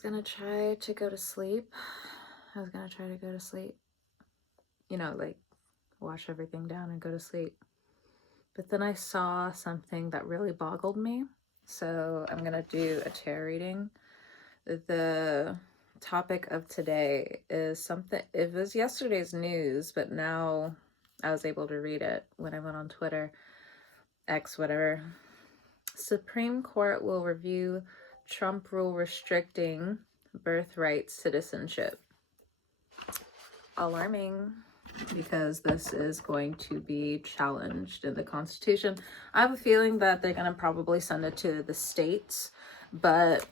Gonna try to go to sleep. You know, like wash everything down and go to sleep. But then I saw something that really boggled me. So I'm gonna do a tarot reading. The topic of today is something, it was yesterday's news, but now I was able to read it when I went on Twitter, X, whatever. Supreme Court will review Trump rule restricting birthright citizenship. Alarming, because this is going to be challenged in the Constitution. I have a feeling that they're going to probably send it to the states, but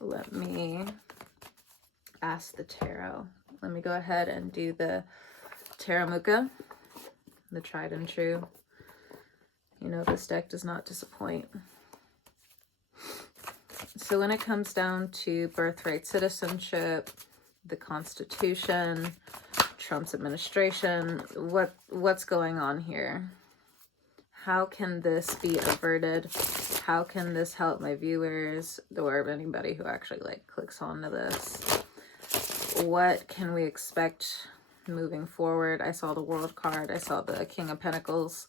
let me ask the tarot. Let me go ahead and do the Tarot Muka, the tried and true. You know, this deck does not disappoint. So when it comes down to birthright citizenship, the Constitution, Trump's administration, what's going on here? How can this be averted? How can this help my viewers or anybody who actually like clicks onto this? What can we expect moving forward? I saw the World card. I saw the King of Pentacles.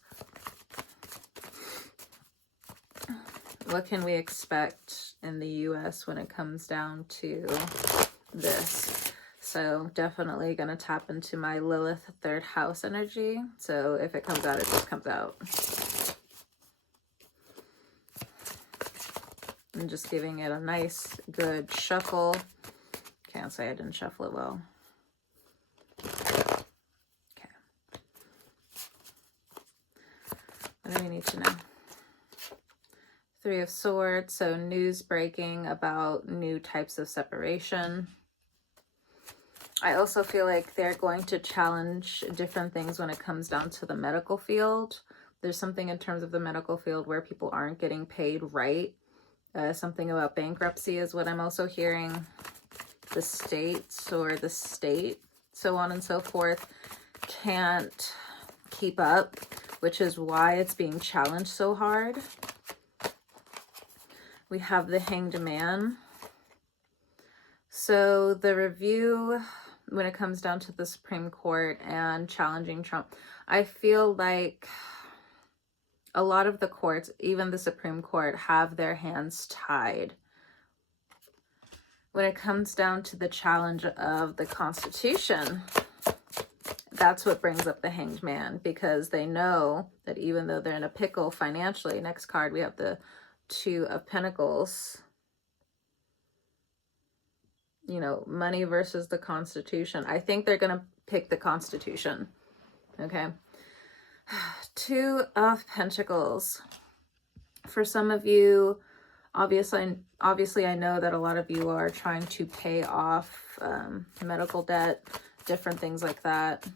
What can we expect in the US when it comes down to this? So definitely going to tap into my Lilith third house energy. So if it comes out, it just comes out. I'm just giving it a nice, good shuffle. Can't say I didn't shuffle it well. Okay. What do we need to know? Three of Swords, so news breaking about new types of separation. I also feel like they're going to challenge different things when it comes down to the medical field. There's something in terms of the medical field where people aren't getting paid right. Something about bankruptcy is what I'm also hearing. The states or the state, so on and so forth, can't keep up, which is why it's being challenged so hard. We have the Hanged Man. So the review, when it comes down to the Supreme Court and challenging Trump, I feel like a lot of the courts, even the Supreme Court, have their hands tied. When it comes down to the challenge of the Constitution, that's what brings up the Hanged Man, because they know that even though they're in a pickle financially, next card we have the Two of Pentacles. You know, money versus the Constitution. I think they're going to pick the Constitution. Okay. Two of Pentacles. For some of you, obviously I know that a lot of you are trying to pay off medical debt, different things like that.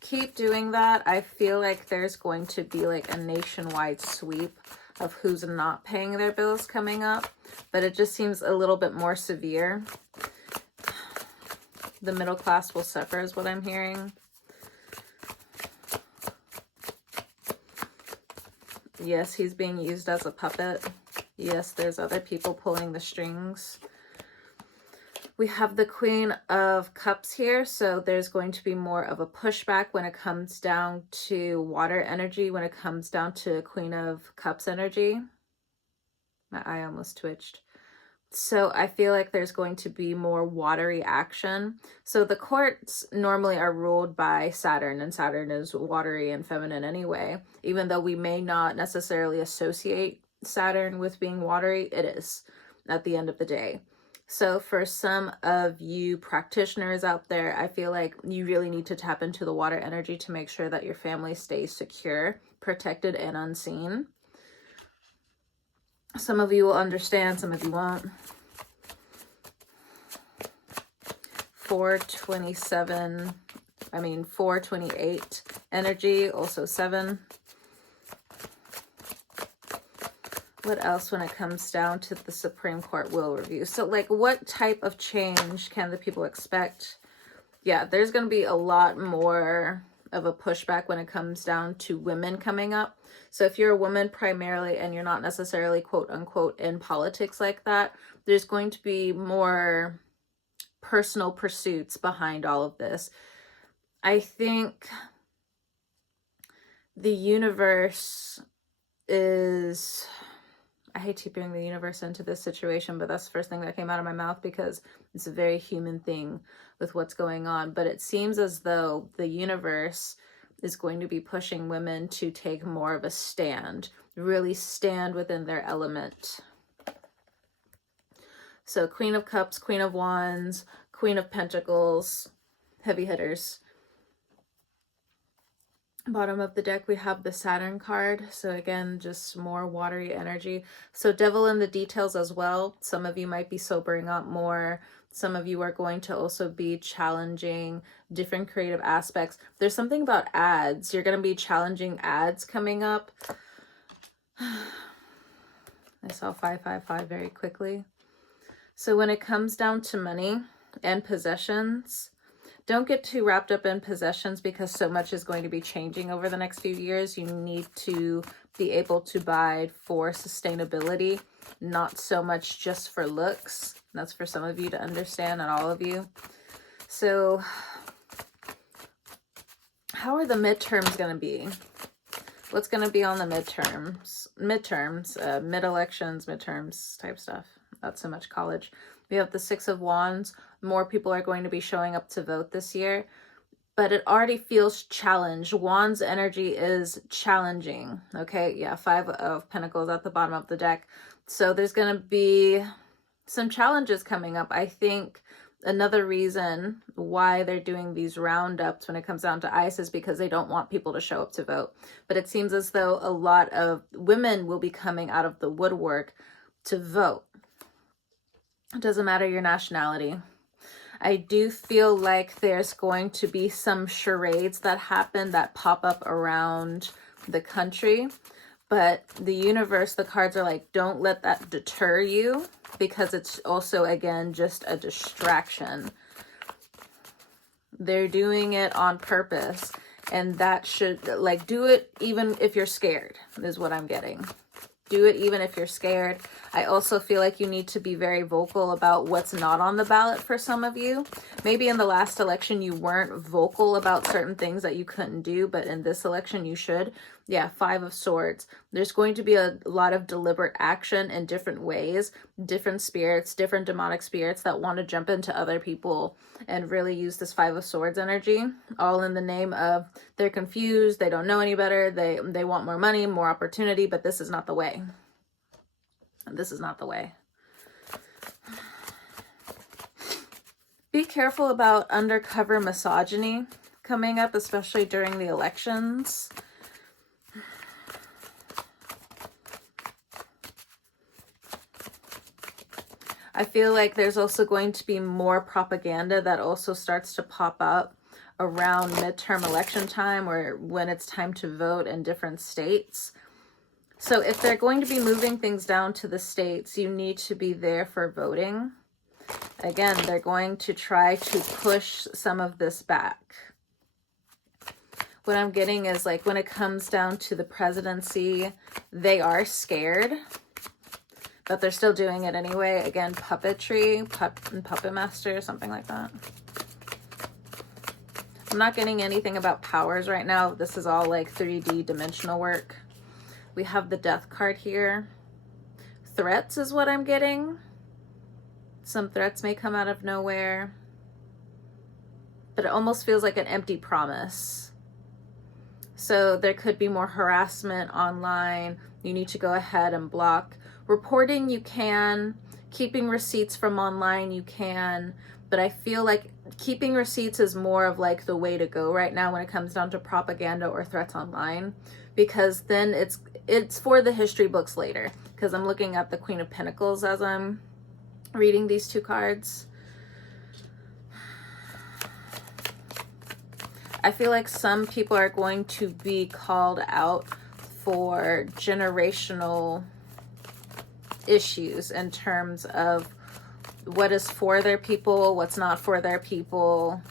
Keep doing that. I feel like there's going to be like a nationwide sweep of who's not paying their bills coming up, but it just seems a little bit more severe. The middle class will suffer is what I'm hearing. Yes, he's being used as a puppet. Yes, there's other people pulling the strings. We have the Queen of Cups here, so there's going to be more of a pushback when it comes down to water energy, when it comes down to Queen of Cups energy. My eye almost twitched. So I feel like there's going to be more watery action. So the courts normally are ruled by Saturn, and Saturn is watery and feminine anyway. Even though we may not necessarily associate Saturn with being watery, it is at the end of the day. So for some of you practitioners out there, I feel like you really need to tap into the water energy to make sure that your family stays secure, protected, and unseen. Some of you will understand, some of you won't. 428 energy, also 7. What else when it comes down to the Supreme Court will review? So like what type of change can the people expect? Yeah, there's going to be a lot more of a pushback when it comes down to women coming up. So if you're a woman primarily and you're not necessarily quote unquote in politics like that, there's going to be more personal pursuits behind all of this. I think the universe is, I hate to bring the universe into this situation, but that's the first thing that came out of my mouth because it's a very human thing with what's going on. But it seems as though the universe is going to be pushing women to take more of a stand, really stand within their element. So Queen of Cups, Queen of Wands, Queen of Pentacles, heavy hitters. Bottom of the deck, we have the Saturn card. So again, just more watery energy. So devil in the details as well. Some of you might be sobering up more. Some of you are going to also be challenging different creative aspects. There's something about ads. You're going to be challenging ads coming up. I saw 555 very quickly. So when it comes down to money and possessions, don't get too wrapped up in possessions because so much is going to be changing over the next few years. You need to be able to buy for sustainability, not so much just for looks. That's for some of you to understand, not all of you. So how are the midterms going to be? What's going to be on the midterms, mid-elections, midterms type stuff? Not so much college. We have the Six of Wands. More people are going to be showing up to vote this year, but it already feels challenged. Wands energy is challenging. Okay, yeah, Five of Pentacles at the bottom of the deck. So there's going to be some challenges coming up. I think another reason why they're doing these roundups when it comes down to ICE is because they don't want people to show up to vote. But it seems as though a lot of women will be coming out of the woodwork to vote. It doesn't matter your nationality. I do feel like there's going to be some charades that happen that pop up around the country. But the universe, the cards are like, don't let that deter you, because it's also, again, just a distraction. They're doing it on purpose, and that should, like, do it even if you're scared, is what I'm getting. Do it even if you're scared. I also feel like you need to be very vocal about what's not on the ballot for some of you. Maybe in the last election you weren't vocal about certain things that you couldn't do, but in this election you should. Yeah, Five of Swords. There's going to be a lot of deliberate action in different ways, different spirits, different demonic spirits that want to jump into other people and really use this Five of Swords energy, all in the name of they're confused, they don't know any better, they want more money, more opportunity, but this is not the way. This is not the way. Be careful about undercover misogyny coming up, especially during the elections. I feel like there's also going to be more propaganda that also starts to pop up around midterm election time, or when it's time to vote in different states. So if they're going to be moving things down to the states, you need to be there for voting. Again, they're going to try to push some of this back. What I'm getting is, like, when it comes down to the presidency, they are scared, but they're still doing it anyway. Again, puppetry, puppet master, something like that. I'm not getting anything about powers right now. This is all like 3D dimensional work. We have the Death card here. Threats is what I'm getting. Some threats may come out of nowhere, but it almost feels like an empty promise. So there could be more harassment online. You need to go ahead and block. Reporting you can. Keeping receipts from online you can. But I feel like keeping receipts is more of like the way to go right now when it comes down to propaganda or threats online, because then it's for the history books later. Because I'm looking at the Queen of Pentacles as I'm reading these two cards. I feel like some people are going to be called out for generational issues in terms of what is for their people, what's not for their people.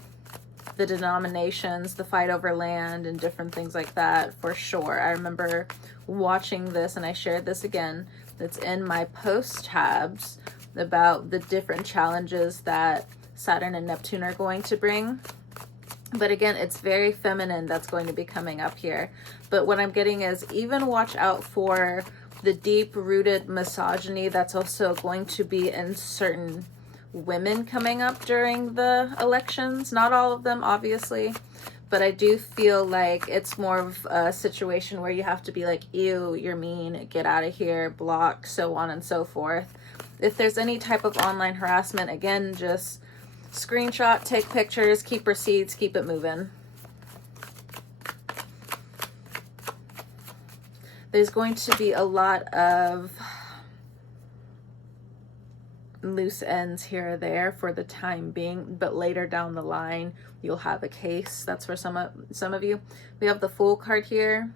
the denominations, the fight over land and different things like that, for sure. I remember watching this, and I shared this again. It's in my post tabs about the different challenges that Saturn and Neptune are going to bring. But again, it's very feminine that's going to be coming up here. But what I'm getting is even watch out for the deep-rooted misogyny that's also going to be in certain women coming up during the elections. Not all of them, obviously, but I do feel like it's more of a situation where you have to be like, ew, you're mean, get out of here, block, so on and so forth. If there's any type of online harassment, again, just screenshot, take pictures, keep receipts, keep it moving. There's going to be a lot of loose ends here or there for the time being, but later down the line you'll have a case. That's for some of you. We have the Fool card here.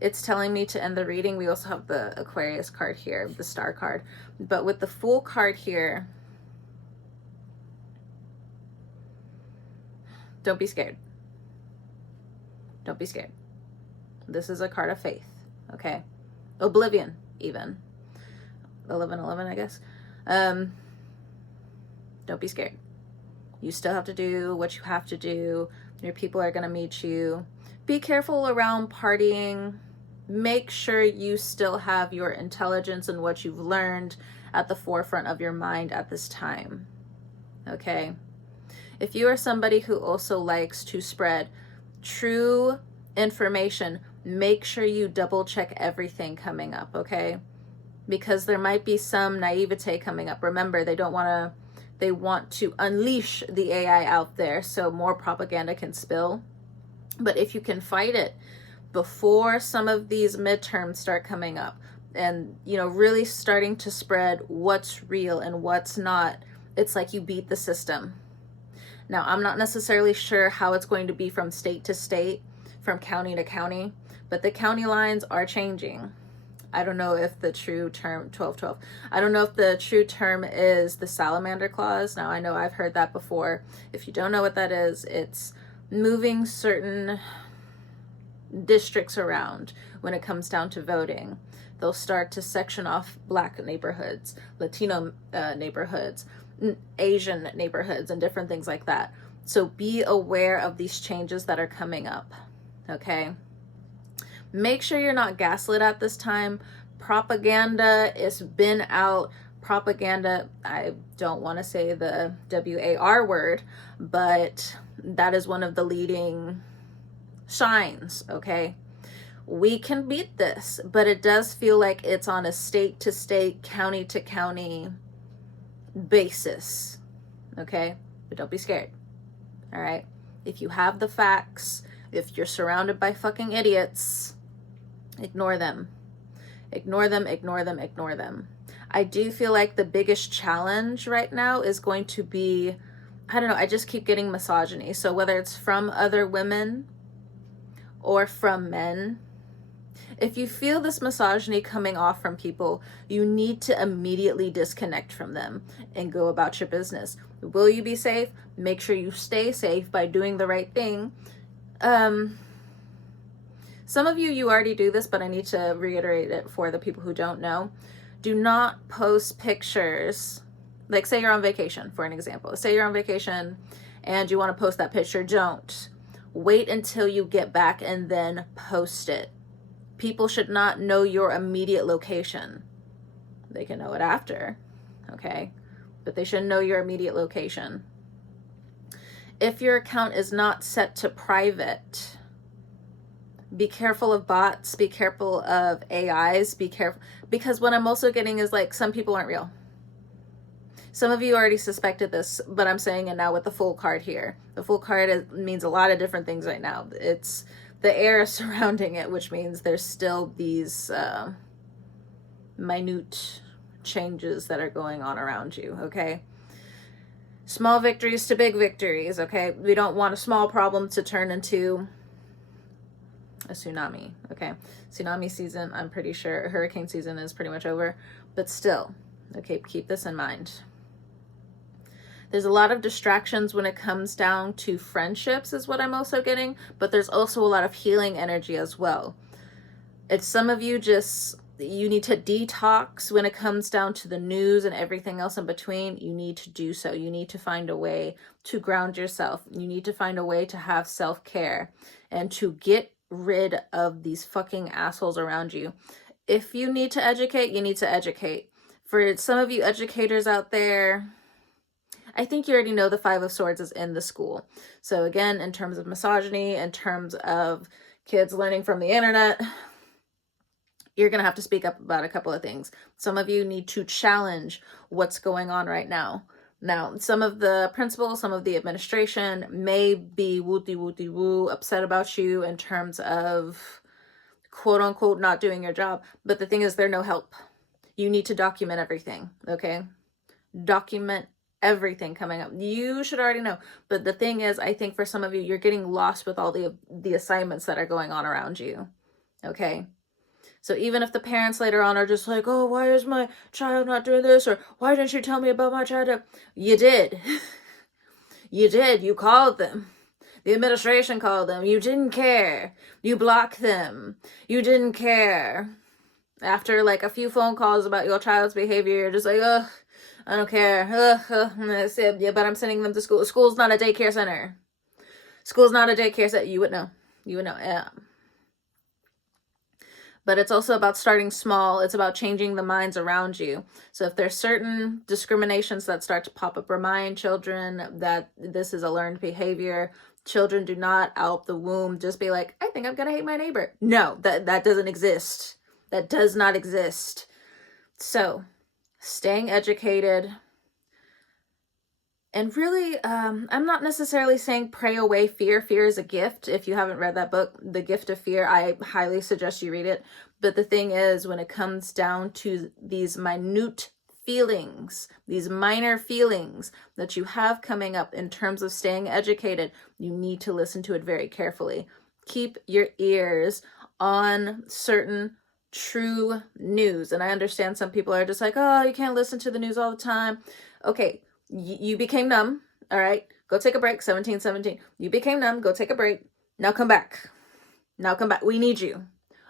It's telling me to end the reading. We also have the Aquarius card here, the Star card. But with the Fool card here, don't be scared. Don't be scared. This is a card of faith, okay? Oblivion, even. 11-11, I guess. Don't be scared. You still have to do what you have to do. Your people are going to meet you. Be careful around partying. Make sure you still have your intelligence and what you've learned at the forefront of your mind at this time, okay? If you are somebody who also likes to spread true information, make sure you double check everything coming up, okay? Because there might be some naivete coming up. Remember, they want to unleash the AI out there so more propaganda can spill. But if you can fight it before some of these midterms start coming up and, you know, really starting to spread what's real and what's not, it's like you beat the system. Now, I'm not necessarily sure how it's going to be from state to state, from county to county, but the county lines are changing. I don't know if the true term, 12-12, I don't know if the true term is the salamander clause. Now, I know I've heard that before. If you don't know what that is, it's moving certain districts around when it comes down to voting. They'll start to section off Black neighborhoods, Latino neighborhoods, Asian neighborhoods, and different things like that. So be aware of these changes that are coming up, okay? Make sure you're not gaslit at this time. Propaganda has been out. Propaganda, I don't want to say the W-A-R word, but that is one of the leading shines, okay? We can beat this, but it does feel like it's on a state to state, county to county basis, okay? But don't be scared, all right? If you have the facts, if you're surrounded by fucking idiots, ignore them. Ignore them, ignore them, ignore them. I do feel like the biggest challenge right now is going to be, I don't know, I just keep getting misogyny. So whether it's from other women or from men, if you feel this misogyny coming off from people, you need to immediately disconnect from them and go about your business. Will you be safe? Make sure you stay safe by doing the right thing. Some of you already do this, but I need to reiterate it for the people who don't know. Do not post pictures. Like, say you're on vacation, for an example. Say you're on vacation and you want to post that picture. Don't. Wait until you get back and then post it. People should not know your immediate location. They can know it after, okay? But they should know your immediate location. If your account is not set to private, be careful of bots, be careful of AIs, be careful, because what I'm also getting is like some people aren't real. Some of you already suspected this, but I'm saying it now with the Fool card here. The Fool card means a lot of different things right now. It's the air surrounding it, which means there's still these minute changes that are going on around you, okay? Small victories to big victories, okay? We don't want a small problem to turn into a tsunami, okay? Tsunami season, I'm pretty sure, hurricane season is pretty much over, but still, okay, keep this in mind. There's a lot of distractions when it comes down to friendships is what I'm also getting, but there's also a lot of healing energy as well. It's some of you just, you need to detox when it comes down to the news and everything else in between. You need to do so. You need to find a way to ground yourself. You need to find a way to have self-care and to get rid of these fucking assholes around you. If you need to educate, you need to educate. For some of you educators out there, I think you already know the Five of Swords is in the school. So again, in terms of misogyny, in terms of kids learning from the internet, you're going to have to speak up about a couple of things. Some of you need to challenge what's going on right now. Now, some of the principals, some of the administration may be woo upset about you in terms of quote unquote not doing your job. But the thing is, they're no help. You need to document everything, okay? Document everything coming up. You should already know. But the thing is, I think for some of you, you're getting lost with all the assignments that are going on around you, okay? So even if the parents later on are just like, oh, why is my child not doing this? Or why didn't you tell me about my child? You did. You did. You called them. The administration called them. You didn't care. You blocked them. You didn't care. After like a few phone calls about your child's behavior, you're just like, ugh, I don't care. Yeah, but I'm sending them to school. School's not a daycare center. School's not a daycare center. You would know. You would know. Yeah. But it's also about starting small. It's about changing the minds around you. So if there's certain discriminations that start to pop up, remind children that this is a learned behavior. Children do not out the womb just be like, I think I'm gonna hate my neighbor. No, that doesn't exist. That does not exist. So staying educated. And really, I'm not necessarily saying pray away fear. Fear is a gift. If you haven't read that book, The Gift of Fear, I highly suggest you read it. But the thing is, when it comes down to these minute feelings, these minor feelings that you have coming up in terms of staying educated, you need to listen to it very carefully. Keep your ears on certain true news. And I understand some people are just like, oh, you can't listen to the news all the time. Okay. You became numb, all right? Go take a break, 1717. You became numb, go take a break. Now come back. Now come back. We need you.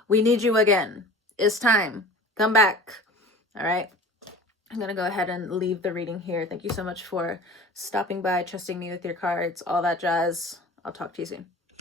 We need you again. It's time. Come back, all right? I'm going to go ahead and leave the reading here. Thank you so much for stopping by, trusting me with your cards, all that jazz. I'll talk to you soon.